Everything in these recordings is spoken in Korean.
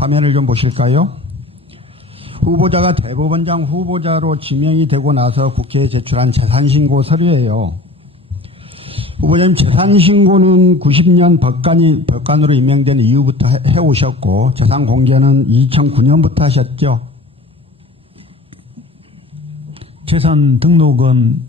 화면을 좀 보실까요? 후보자가 대법원장 후보자로 지명이 되고 나서 국회에 제출한 재산신고 서류예요. 후보자님 재산신고는 90년 법관으로 임명된 이후부터 해오셨고 재산 공개는 2009년부터 하셨죠? 재산 등록은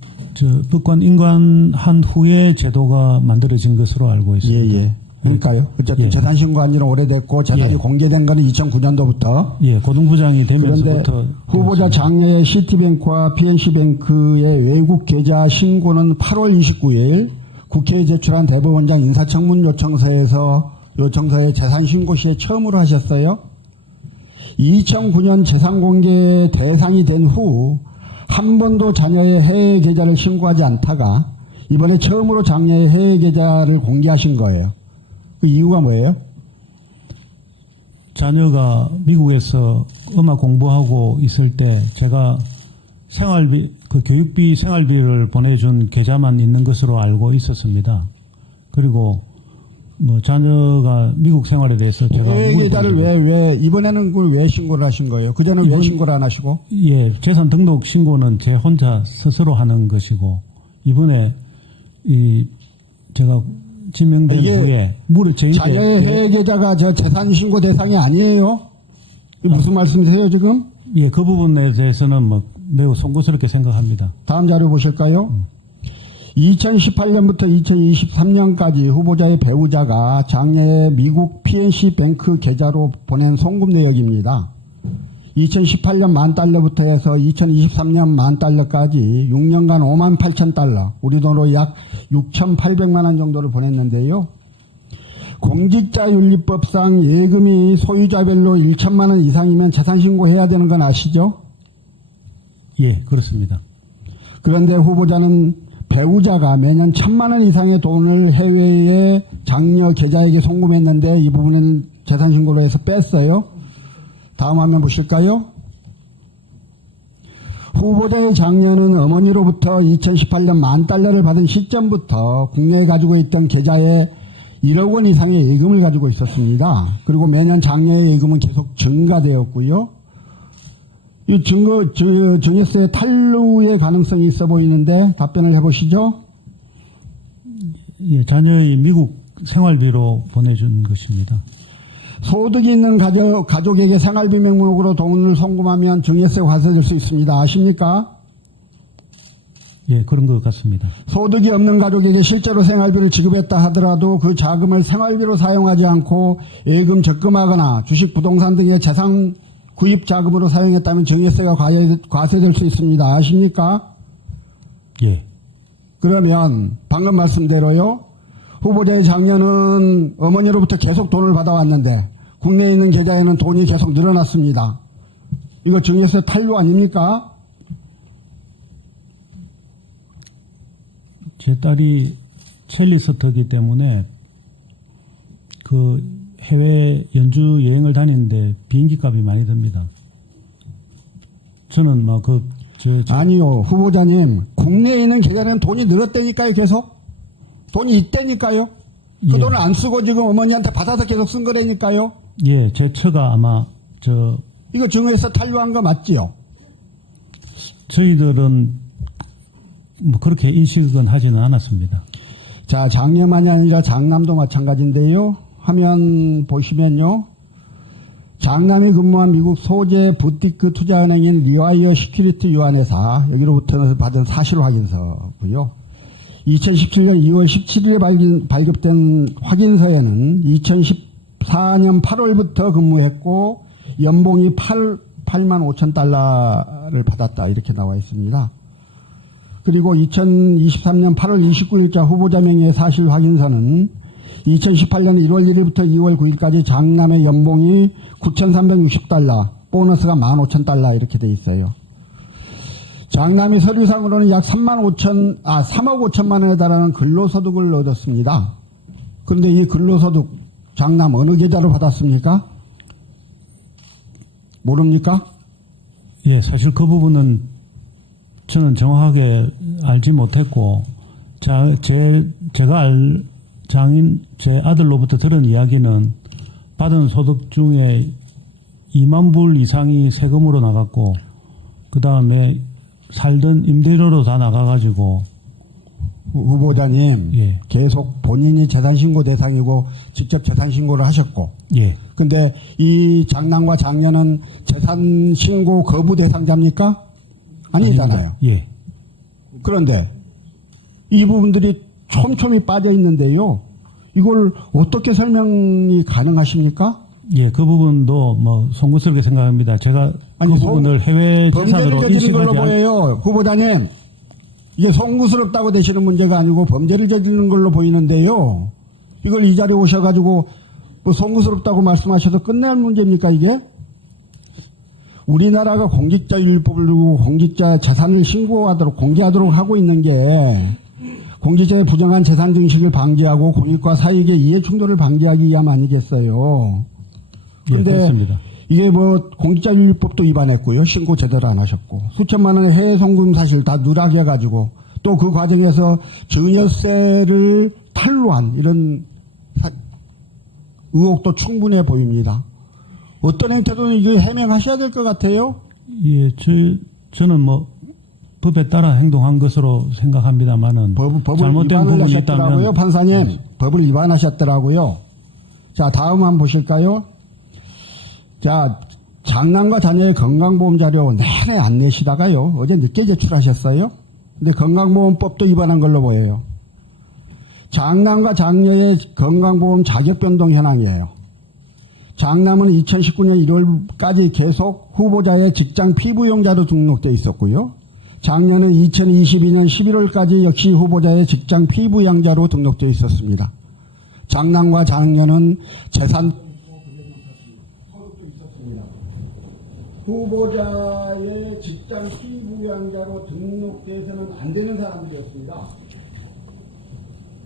법관 인관한 후에 제도가 만들어진 것으로 알고 있습니다. 예. 그러니까요. 어쨌든 예. 재산신고한 지는 오래됐고 재산이 예. 공개된 거는 2009년도부터. 예, 고등부장이 되면서부터. 그런데 후보자 장녀의 시티뱅크와 PNC뱅크의 외국 계좌 신고는 8월 29일 국회에 제출한 대법원장 인사청문 요청서에 재산신고 시에 처음으로 하셨어요. 2009년 재산공개 대상이 된 후 한 번도 자녀의 해외 계좌를 신고하지 않다가 이번에 처음으로 장녀의 해외 계좌를 공개하신 거예요. 그 이유가 뭐예요? 자녀가 미국에서 음악 공부하고 있을 때 제가 교육비 생활비를 보내준 계좌만 있는 것으로 알고 있었습니다. 그리고 자녀가 미국 생활에 대해서 제가 해외 계좌를 왜 이번에는 그걸 왜 신고를 하신 거예요? 그전에 왜 신고를 안 하시고? 예, 재산 등록 신고는 제 혼자 스스로 하는 것이고 이번에 제가 지명된 후에 자녀의 해외 계좌가 재산 신고 대상이 아니에요? 무슨 말씀이세요 지금? 예, 그 부분에 대해서는 매우 송구스럽게 생각합니다. 다음 자료 보실까요? 2018년부터 2023년까지 후보자의 배우자가 장녀의 미국 PNC 뱅크 계좌로 보낸 송금 내역입니다. 2018년 $10,000부터 해서 2023년 $10,000까지 6년간 $58,000, 우리 돈으로 약 6,800만 원 정도를 보냈는데요. 공직자윤리법상 예금이 소유자별로 1천만 원 이상이면 재산신고해야 되는 건 아시죠? 예, 그렇습니다. 그런데 후보자는 배우자가 매년 1,000만 원 이상의 돈을 해외의 장녀 계좌에게 송금했는데 이 부분은 재산신고로 해서 뺐어요. 다음 화면 보실까요? 후보자의 장녀는 어머니로부터 2018년 $10,000를 받은 시점부터 국내에 가지고 있던 계좌에 1억 원 이상의 예금을 가지고 있었습니다. 그리고 매년 장녀의 예금은 계속 증가되었고요. 이 증여세 탈루의 가능성이 있어 보이는데 답변을 해보시죠. 예, 자녀의 미국 생활비로 보내준 것입니다. 소득이 있는 가족에게 생활비 명목으로 돈을 송금하면 증여세 과세될 수 있습니다. 아십니까? 예, 그런 것 같습니다. 소득이 없는 가족에게 실제로 생활비를 지급했다 하더라도 그 자금을 생활비로 사용하지 않고 예금 적금하거나 주식 부동산 등의 재산 구입 자금으로 사용했다면 증여세가 과세될 수 있습니다. 아십니까? 예. 그러면 방금 말씀대로요. 후보자의 장녀는 어머니로부터 계속 돈을 받아왔는데 국내에 있는 계좌에는 돈이 계속 늘어났습니다. 이거 증여세 탈루 아닙니까? 제 딸이 첼리스트이기 때문에 해외 연주 여행을 다니는데 비행기 값이 많이 듭니다. 저는 아니요, 후보자님. 국내에 있는 계좌에는 돈이 늘었다니까요, 계속. 돈이 있다니까요. 그 예. 돈을 안 쓰고 지금 어머니한테 받아서 계속 쓴 거라니까요. 예, 제 처가 아마 이거 증여세 탈루한 거 맞지요? 저희들은 그렇게 인식은 하지는 않았습니다. 자, 장녀만이 아니라 장남도 마찬가지인데요. 화면 보시면요. 장남이 근무한 미국 소재 부티크 투자은행인 리와이어 시큐리티 유한회사 여기로부터 받은 사실 확인서고요. 2017년 2월 17일에 발급된 확인서에는 2014년 8월부터 근무했고 연봉이 $85,000를 받았다 이렇게 나와 있습니다. 그리고 2023년 8월 29일자 후보자 명의의 사실 확인서는 2018년 1월 1일부터 2월 9일까지 장남의 연봉이 $9,360, 보너스가 $15,000 이렇게 돼 있어요. 장남이 서류상으로는 약 3억 5천만 원에 달하는 근로소득을 얻었습니다. 그런데 이 근로소득 장남 어느 계좌로 받았습니까? 모릅니까? 예, 사실 그 부분은 저는 정확하게 알지 못했고 제 아들로부터 들은 이야기는 받은 소득 중에 2만 불 이상이 세금으로 나갔고 그 다음에 살던 임대료로 다 나가가지고 후보자님, 예. 계속 본인이 재산신고 대상이고 직접 재산신고를 하셨고, 예, 근데 이 장남과 장녀는 재산신고 거부 대상자입니까? 아니잖아요. 아닙니다. 예. 그런데 이 부분들이 촘촘히 빠져 있는데요. 이걸 어떻게 설명이 가능하십니까? 예, 그 부분도 뭐 송구스럽게 생각합니다. 제가 아니, 그 부분을 해외 범죄를 재산으로 저지른 걸로 인식하지 않... 보여요. 후보자님, 이게 송구스럽다고 되시는 문제가 아니고 범죄를 저지르는 걸로 보이는데요. 이걸 이 자리에 오셔가지고 뭐 송구스럽다고 말씀하셔서 끝낼 문제입니까 이게? 우리나라가 공직자율법을 두고 공직자 재산을 신고하도록 공개하도록 하고 있는 게 공직자의 부정한 재산 증식을 방지하고 공익과 사익의 이해 충돌을 방지하기 위함 아니겠어요. 예, 근데 그렇습니다. 이게 뭐 공직자윤리법도 위반했고요. 신고 제대로 안 하셨고 수천만 원의 해외 송금 사실 다 누락해가지고 또 그 과정에서 증여세를 탈루한 이런 의혹도 충분해 보입니다. 어떤 행태도 이거 해명하셔야 될 것 같아요. 예, 저는 뭐 법에 따라 행동한 것으로 생각합니다만은 법을 잘못된 위반을 부분이 하셨더라고요. 있다면 판사님, 법을 위반하셨더라고요. 자, 다음 한번 보실까요? 자, 장남과 자녀의 건강보험 자료 내내 안 내시다가요. 어제 늦게 제출하셨어요. 근데 건강보험법도 위반한 걸로 보여요. 장남과 장녀의 건강보험 자격 변동 현황이에요. 장남은 2019년 1월까지 계속 후보자의 직장 피부용자로 등록되어 있었고요. 장녀는 2022년 11월까지 역시 후보자의 직장 피부양자로 등록되어 있었습니다. 장남과 장녀는 재산 후보자의 직장 피부양자로 등록돼서는 안 되는 사람들이었습니다.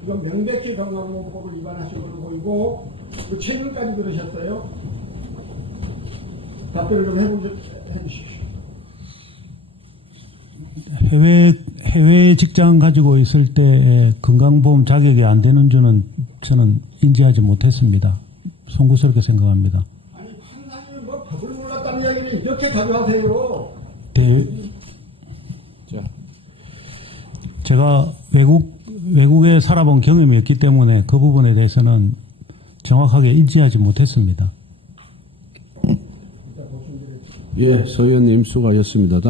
이건 명백히 건강보험법을 위반하신 걸로 보이고 최근까지 그러셨어요. 답변을 좀 해주십시오. 해외 직장 가지고 있을 때 건강보험 자격이 안 되는 줄은 저는 인지하지 못했습니다. 송구스럽게 생각합니다. 아니 판사님은 뭐 법을 몰랐다는 이야기는 이렇게 가져가세요. 제가 외국에 살아본 경험이 없기 때문에 그 부분에 대해서는 정확하게 인지하지 못했습니다. 예, 서의원님 수고하셨습니다.